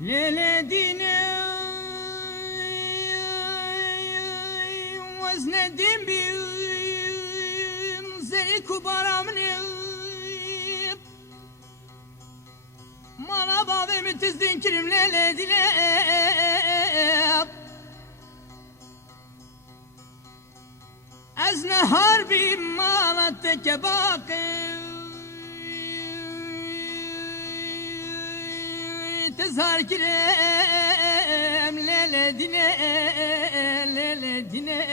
ليلة دينا وزن دين بي زي كبار مني ما بعضي من تزدين كريم ليلة دينا از نهار بي مالتك باقي تظهر كريم ليلة دينا ليلة دينا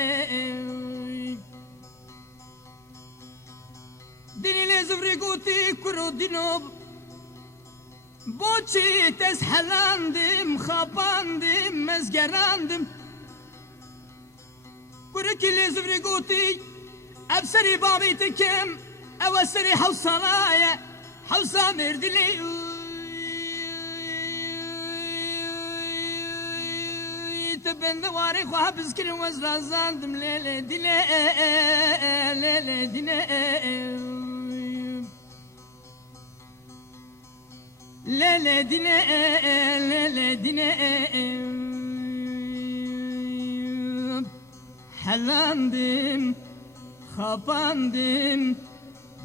ديني لزفري قوتي كرو دينوب بوچي تسحلاندم خاباندم مزگراندم بركي لزفري قوتي ابسري بابي تكم اوسري حوصلايا حوصا مردلي تبن دواري خواه بزكري وزرازاندم ليلة دينا ليلة دينا ليلة دينا ليلة دينا حلاندم خاباندم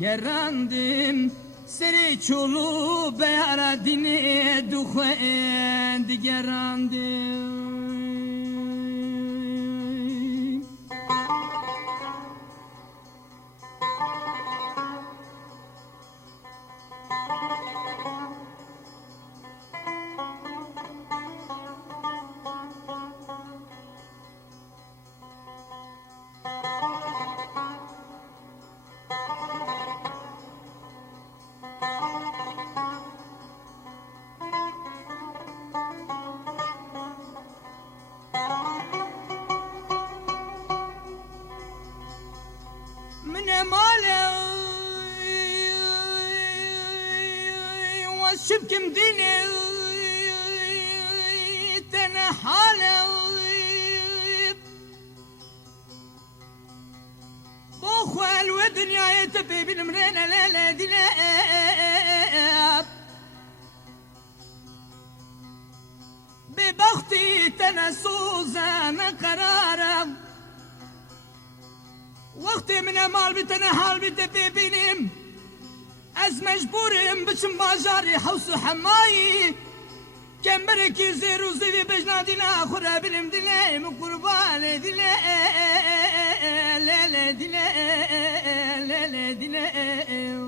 gerandım seri çolu beyara dine duhend gerandım شبكم ديني تنحالي بوخوال ودنيا يتبي بالمرينة ليلة دينا ببختي تنسوزا قرارا وقتي من مال بتنحال بتبي بينم از مجبورم بچم بازاری حوس و حمایی کم برکی زیر و زیوی بجنا دینا خورا بلم دلیم قربان دلیم لیل دلیم لیل دلیم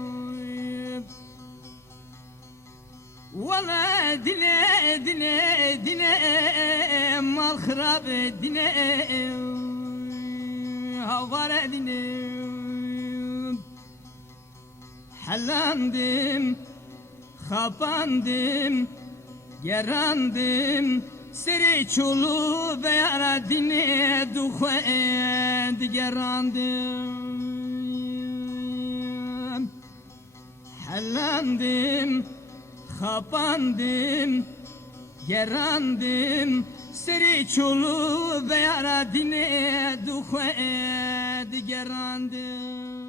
والله دلیم دلیم دلیم مال خراب دلیم هوار دلیم حلاندم خاباندم gerandım seri çolu beyara dine duhend gerandım حلاندم خاباندم gerandım seri çolu beyara dine duhend gerandım